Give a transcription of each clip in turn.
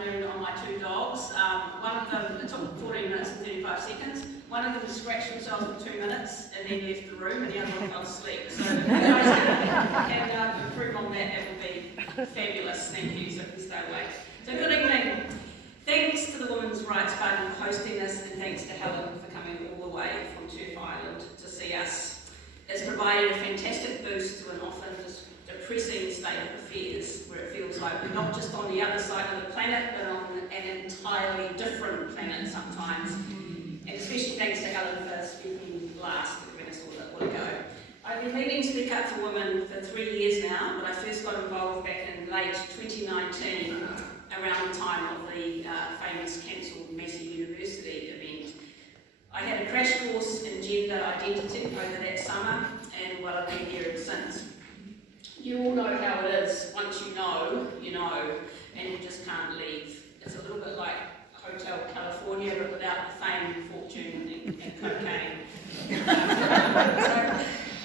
afternoon on my two dogs. One of them, it took 14 minutes and 35 seconds. One of them scratched themselves for 2 minutes and then left the room, and the other one fell asleep. So if you guys can improve on that, that would be fabulous. Thank you, so we stay awake. So good evening. Thanks to the Women's Rights Party for hosting this, and thanks to Helen for coming all the way from Turf Island to see us. It's provided a fantastic boost to an often depressing state of affairs, where it feels like we're not just on the other side of the planet, but on an entirely different planet sometimes. And especially thanks to Helen for speaking last at the Venice all ago. I've been meaning to speak up for women for 3 years now, but I first got involved back in late 2019, around the time of the famous cancelled Massey University event. I had a crash course in gender identity over that summer, and well, I've been here ever since. You all know how it is. Once you know, and you just can't leave. It's a little bit like Hotel California, but without the fame, fortune, and cocaine. So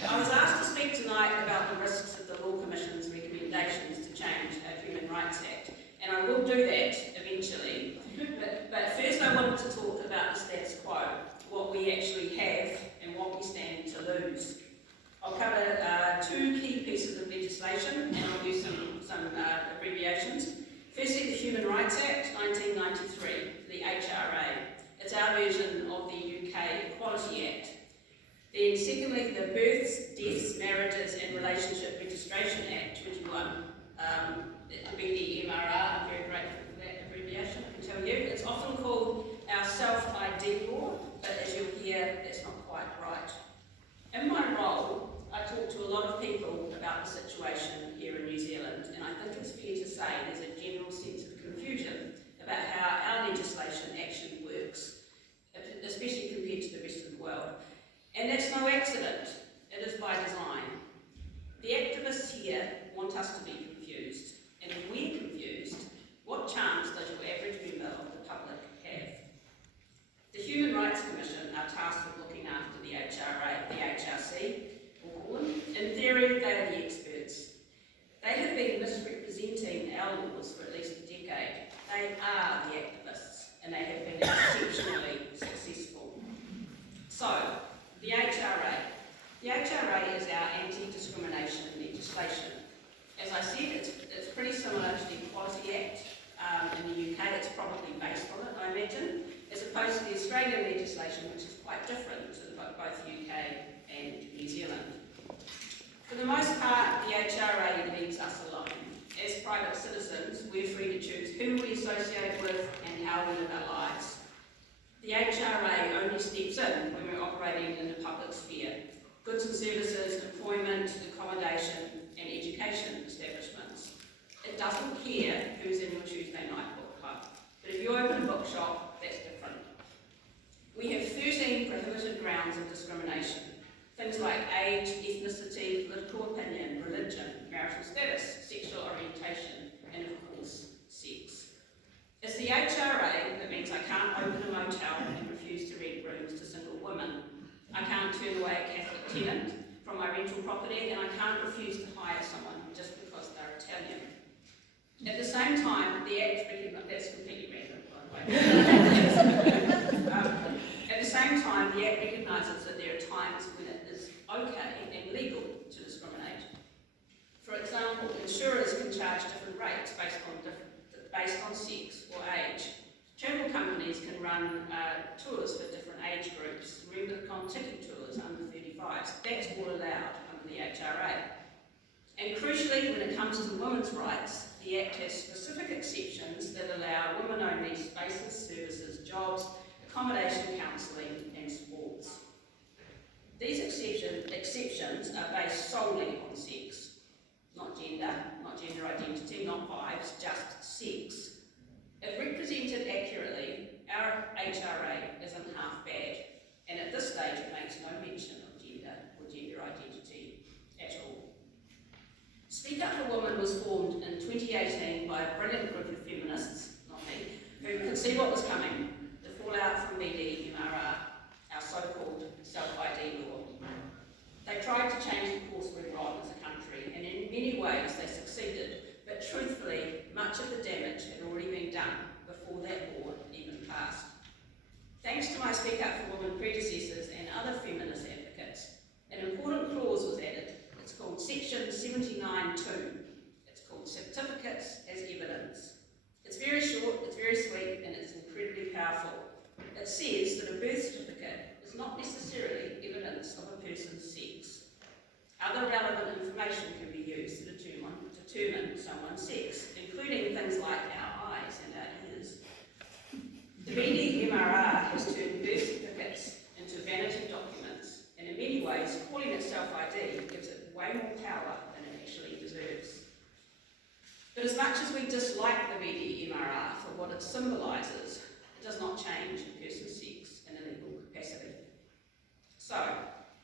I was asked to speak tonight about the risks of the Law Commission's recommendations to change our Human Rights Act, and I will do that eventually. But first I wanted to talk about the status quo, what we actually have and what we stand to lose. I'll cover two key pieces of legislation, and I'll use some abbreviations. Firstly, the Human Rights Act, 1993, the HRA. It's our version of the UK Equality Act. Then secondly, the Births, Deaths, Marriages and Relationship Registration Act, 21. It would be the MRR. I'm very grateful for that abbreviation, I can tell you. It's often called our self-ID law, but as you'll hear, that's not quite right. In my role, I talk to a lot of people about the situation here in New Zealand, and I think it's fair to say there's a general sense of confusion about how our legislation actually works, especially compared to the rest of the world. And that's no accident, it is by design. The activists here want us to be confused, and if we're confused, what chance does your average member of the public have? The Human Rights Commission are tasked with looking after the HRA, the HRC, we'll call them. In theory, they are the experts. They have been misrepresenting our laws for at least a decade. They are the activists, and they have been exceptionally successful. So, the HRA. The HRA is our anti-discrimination legislation. As I said, it's pretty similar to the Equality Act. In the UK, it's probably based on it, I imagine, as opposed to the Australian legislation, which is quite different to both UK and New Zealand. For the most part, the HRA leaves us alone. As private citizens, we're free to choose who we associate with and how we live our lives. The HRA only steps in when we're operating in the public sphere. Goods and services, employment, accommodation and education establishments. It doesn't care who's in your Tuesday night book club, but if you open a bookshop, that's different. We have 13 prohibited grounds of discrimination. Things like age, ethnicity, political opinion, religion, marital status, sexual orientation, and of course, sex. It's the HRA that means I can't open a motel and refuse to rent rooms to single women. I can't turn away a Catholic tenant from my rental property, and I can't refuse to hire someone just because they're Italian. At the same time, the Act recognises, that's completely random, by the way. At the same time, the Act recognises that there are times when it is okay and legal to discriminate. For example, insurers can charge different rates based on sex or age. Travel companies can run tours for different age groups. Remember the ticket tours under 35s. That's all allowed under the HRA. And crucially, when it comes to women's rights, the Act has specific exceptions that allow women-only spaces, services, jobs, accommodation, counselling and sports. These exceptions are based solely on sex, not gender identity, not vibes, just sex. If represented accurately, our HRA isn't half bad, and at this stage it makes no mention of gender or gender identity at all. Speak Up for Women was formed in 2018 by a brilliant group of feminists, not me, who could see what was coming, the fallout from BD-MRR, our so-called self-ID law. They tried to change the course we're on as a country, and in many ways they succeeded, but truthfully, much of the damage had already been done Other relevant information can be used to determine someone's sex, including things like our eyes and our ears. The BDMRR has turned birth certificates into vanity documents, and in many ways, calling itself ID gives it way more power than it actually deserves. But as much as we dislike the BDMRR for what it symbolises, it does not change a person's sex in a legal capacity. So,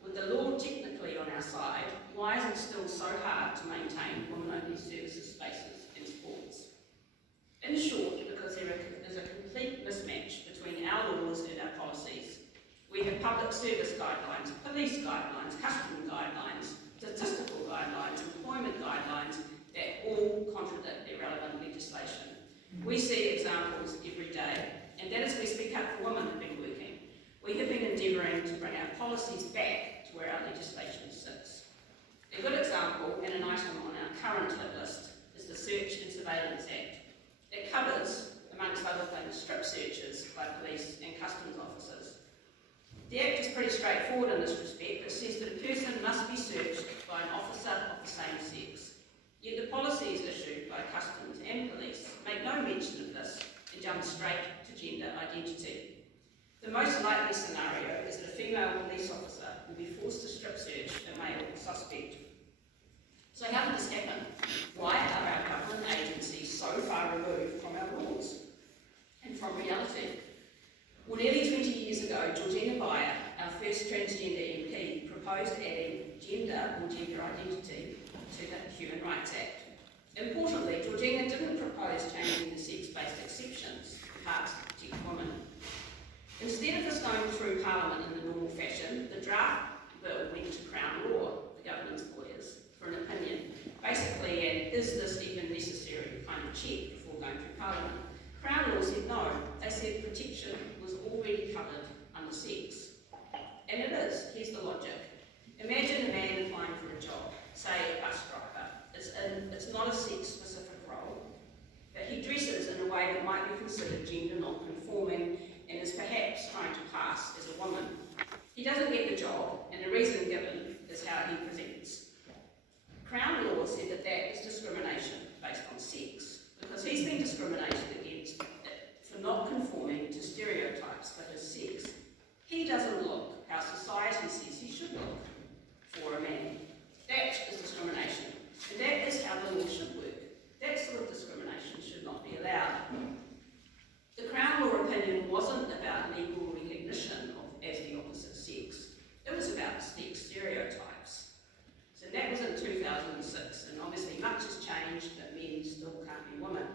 with the law technically on our side, why is it still so hard to maintain women-only services spaces in sports? In short, because there is a complete mismatch between our laws and our policies. We have public service guidelines, police guidelines, custom guidelines, statistical guidelines, employment guidelines that all contradict the relevant legislation. We see examples every day, and that is where Speak Up for Women have been working. We have been endeavouring to bring our policies back to where our legislation sits. A good example, and an item on our current hit list, is the Search and Surveillance Act. It covers, amongst other things, strip searches by police and customs officers. The Act is pretty straightforward in this respect. It says that a person must be searched by an officer of the same sex. Yet the policies issued by customs and police make no mention of this and jump straight to gender identity. The most likely scenario is that a female police officer will be forced to strip search a male suspect. So how did this happen? Why are our government agencies so far removed from our laws and from reality? Well, nearly 20 years ago, Georgina Beyer, our first transgender MP, proposed adding gender or gender identity to the Human Rights Act. Importantly, Georgina didn't propose changing the sex-based exceptions to parts to protect women. Instead of this going through Parliament in the normal fashion, the draft bill went to Crown Law, the government's lawyers, for an opinion. Basically, an is this even necessary kind of check before going through Parliament. Crown Law said no. They said protection was already covered under sex. And it is. Here's the logic. Imagine a man applying for a job, say a bus driver. It's not a sex-specific role, but he dresses in a way that might be considered gender non-conforming and is perhaps trying to pass as a woman. He doesn't get the job, and the reason given is how he presents. Crown Law said that that is discrimination based on sex, because he's been discriminated against for not conforming to stereotypes for his sex. He doesn't look how society says he should look for a man. That is discrimination, and that is how the law should work. That sort of discrimination should not be allowed. The Crown Law opinion wasn't about legal recognition of as the opposite sex. It was about sex stereotypes. So that was in 2006, and obviously much has changed, but men still can't be women.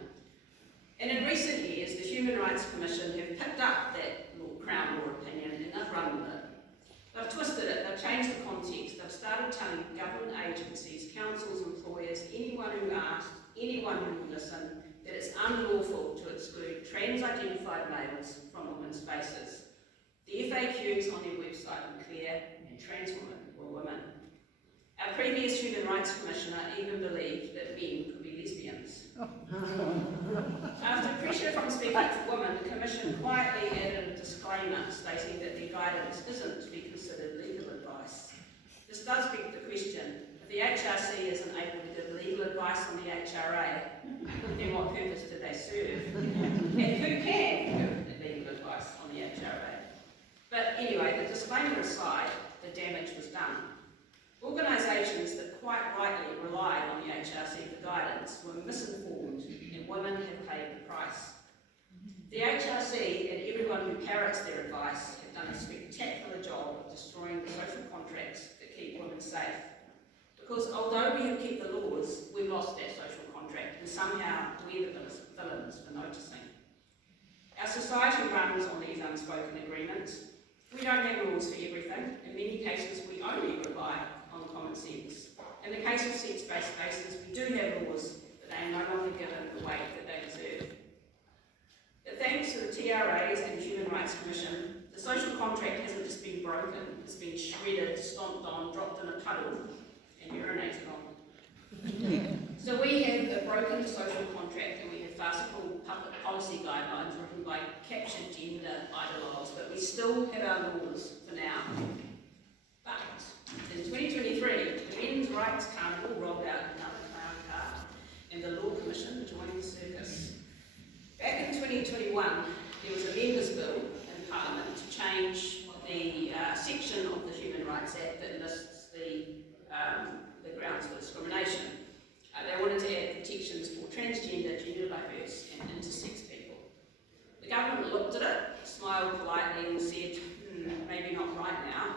And in recent years, the Human Rights Commission have picked up that Crown Law opinion and they've run with it. They've twisted it, they've changed the context, they've started telling government agencies, councils, employers, anyone who asks, anyone who will listen, that it's unlawful to exclude trans-identified males from women's spaces. The FAQs on their website were clear, and trans women were women. Our previous Human Rights Commissioner even believed that men could be lesbians. After pressure from Speak Up for Women, the Commission quietly added a disclaimer stating that their guidance isn't to be considered legal advice. This does beg the question, if the HRC isn't able to give legal advice on the HRA, then what purpose do they serve? And who can give legal advice on the HRA? But anyway, the disclaimer aside, the damage was done. Organisations that quite rightly relied on the HRC for guidance were misinformed, and women have paid the price. The HRC and everyone who parrots their advice have done a spectacular job of destroying the social contracts that keep women safe. Because although we have kept the laws, we've lost that social contract, and somehow we're the villains for noticing. Our society runs on these unspoken agreements. We don't have rules for everything. In many cases, we only rely on common sense. In the case of sex-based spaces, we do have laws, but they are no longer given the weight that they deserve. But thanks to the TRAs and the Human Rights Commission, the social contract hasn't just been broken, it's been shredded, stomped on, dropped in a puddle, and urinated on. So we have a broken social contract, and we have farcical public policy guidelines written by captured gender ideologues, but we still have our laws for now. But in 2023, the men's Rights Carnival rolled out another clown car, and the Law Commission joined the circus. Back in 2021, there was a members' bill in Parliament to change the section of the Human Rights Act that lists the grounds for discrimination. They wanted to add protections for transgender, gender diverse and intersex people. The government looked at it, smiled politely and said, maybe not right now.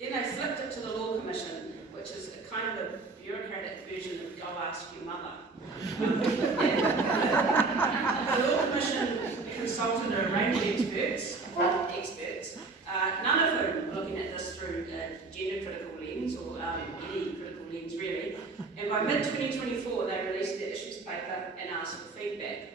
Then they flipped it to the Law Commission, which is a kind of a bureaucratic version of go ask your mother. The Law Commission consulted a range of experts, none of whom were looking at this through a gender critical lens or any critical lens really. And by mid-2024 they released their issues paper and asked for feedback.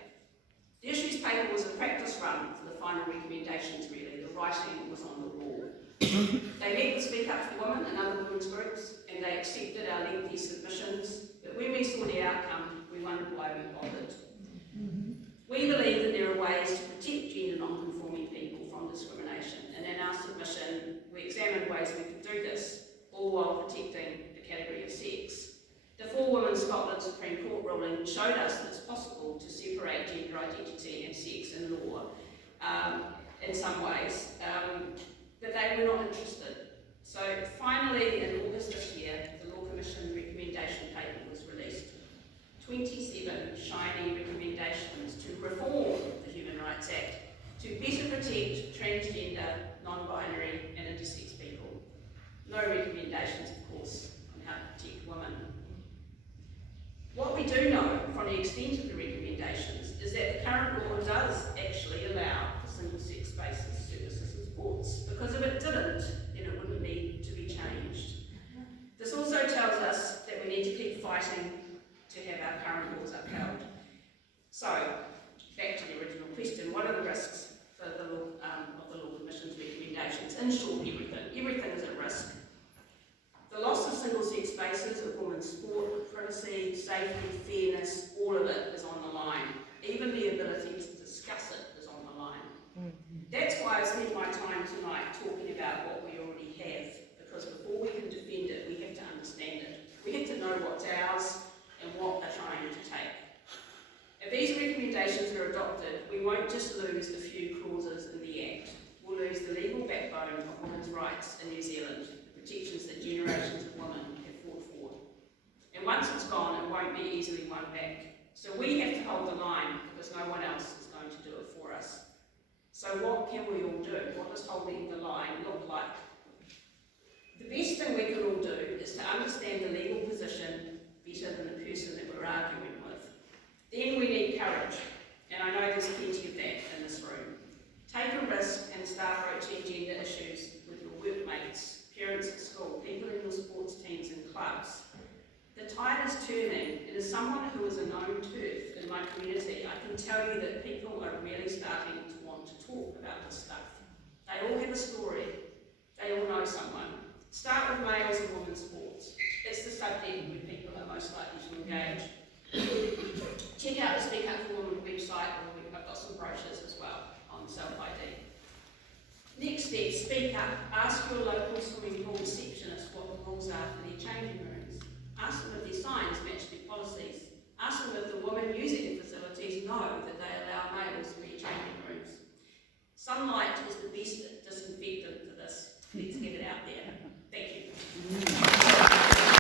The issues paper was a practice run for the final recommendations really, the writing was on the wall. They met with Speak Up for Women and other women's groups and they accepted our lengthy submissions, but when we saw the outcome we wondered why we bothered. We believe that there are ways to protect gender non-conforming people from discrimination, and in our submission we examined ways we could do this, all while protecting the category of sex. The 4 Women Scotland Supreme Court ruling showed us that it's possible to separate gender identity and sex in law in some ways, but they were not interested. So finally, in August this year, the Law Commission recommendation paper was released. 27 shiny recommendations to reform the Human Rights Act to better protect transgender, non-binary and intersex people. No recommendations, of course, on how to protect women. What we do know from the extent of the recommendations is that the current law does actually allow for single-sex spaces, services and sports, because if it didn't, then it wouldn't need to be changed. This also tells us that we need to keep fighting to have our current laws upheld. So, back to the original question, what are the risks for the law, of the Law Commission's recommendations? In short, everything. Everything is at risk. The loss of single-sex spaces of women's sport, privacy, safety, fairness, all of it is on the line. Even the ability to discuss it is on the line. That's why I spent my time tonight talking about what we already have, because before we can defend it, we have to understand it. We have to know what's ours and what they're trying to take. If these recommendations are adopted, we won't just lose a few clauses in the Act. We'll lose the legal backbone of women's rights in New Zealand, the protections that generations of women have fought for. And once it's gone, it won't be easily won back. So we have to hold the line, because no one else is going to do it for us. So what can we all do? What does holding the line look like? The best thing we can all do is to understand the legal position better than the person that we're arguing with. Then we need courage, and I know there's plenty of that in this room. Take a risk and start broaching gender issues with your workmates, parents at school, people in your sports teams and clubs. The tide is turning, and as someone who is a known TERF in my community, I can tell you that people are really starting to want to talk about this stuff. They all have a story. They all know someone. Start with males and women's sports. It's the subject where people are most likely to engage. Check out the Speak Up for Women website, I've got some brochures as well on self-ID. Next step, speak up. Ask your local swimming pool receptionist what the rules are for their changing rooms. Ask them if their signs match their policies. Ask them if the women using the facilities know that they allow males in their changing rooms. Sunlight is the best disinfectant for this. Let's get it out there.